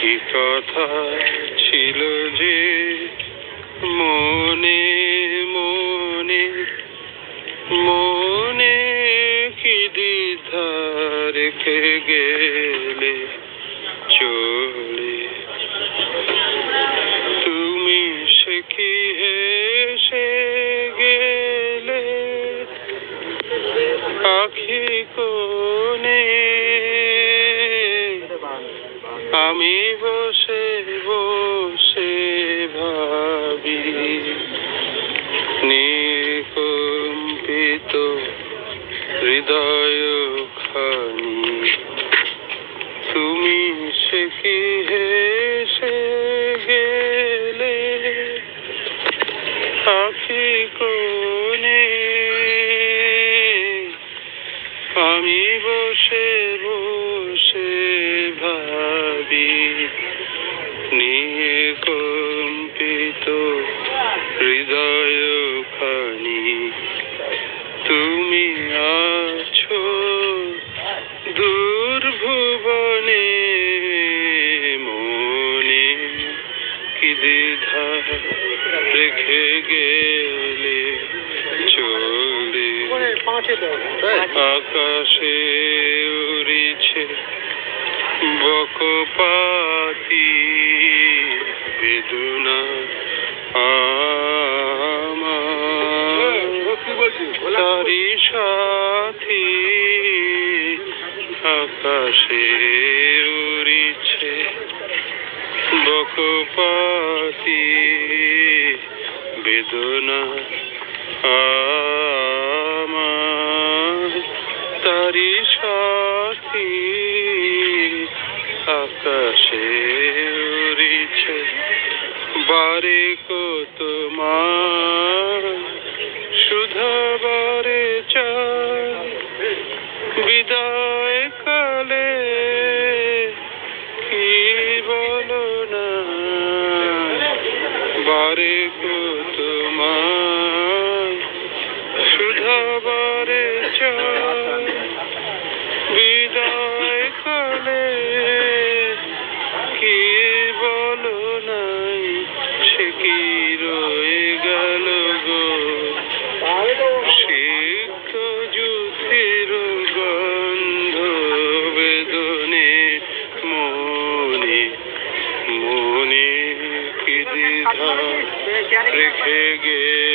কি কথা ছিল যে মনে মনে মনে কি দ্বিধা রেখে গেলে চলে তুমি সে কি হেসে গেলে আখি কোণে আমি বসে বসে ভাবি নিকম্পিত হৃদয় খানি তুমি সে কি হেসে গেলে আখি কোণে আমি বসে বসে ভাবি নিকম্পিত হৃদয় খানি তুমি আছো দূর ভুবনে মনে কি দ্বিধা রেখে গেলে চলে আকাশে উড়িছে বকপাতি বেদনা তারি সাথী আকাশে উড়িছে বকপাতি বেদনা তারি সাথী আকাশে উড়িছে বারে তোমার সুধা বারে চাই বিদায় কালে কি বলো না বারে তোমার সুধা বারে চাই বিদায় কালে কি বলো নাই সে কি রয়ে গেল গো সিক্ত যুদ্ধের গন্ধ বেদনে মনে মনে কি দ্বিধা রেখে গে